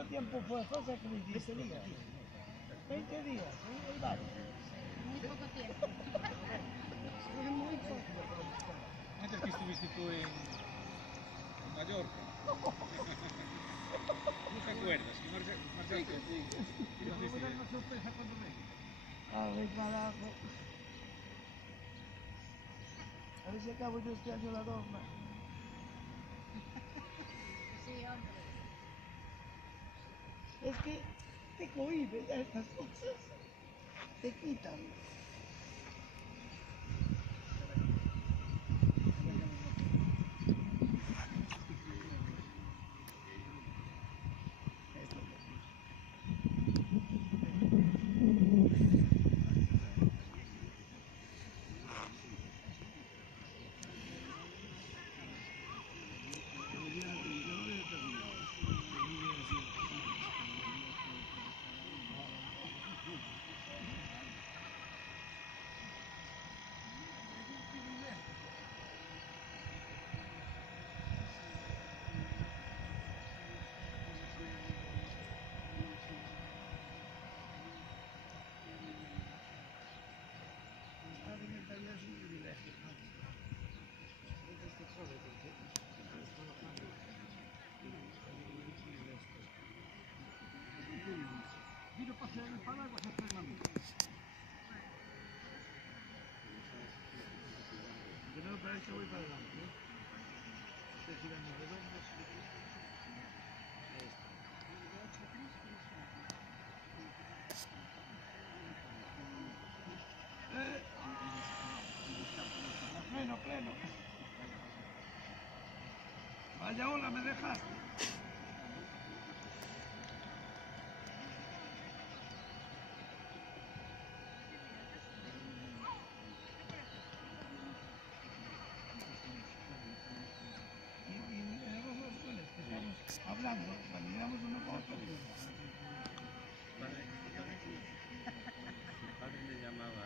¿Cuánto tiempo fue, José, que me hiciste días? 20 días, ¿sí? El baño. Muy poco tiempo. Fue muy poco. Antes que estuviste tú en Mallorca. ¿No te acuerdas? Que marchaste. Sí. ¿Y dónde Voy a dar estuviste? una sorpresa cuando venga. Ay, carajo. A ver si acabo yo este año la dogma. Sí, hombre. Es que te cohibes a estas cosas. Te quitan. Estar en esta vida es un privilegio, ¿no? Es que jode porque estás trabajando y es un privilegio. Es un privilegio. Vino a pasear el paraguas a traer la mía. De nuevo para eso voy para adelante, ¿eh? Estoy girando redondos. Ahí está. Pleno. Vaya ola, me dejaste. Y miramos los goles que estamos hablando, cuando miramos uno con otro. Mi padre me llamaba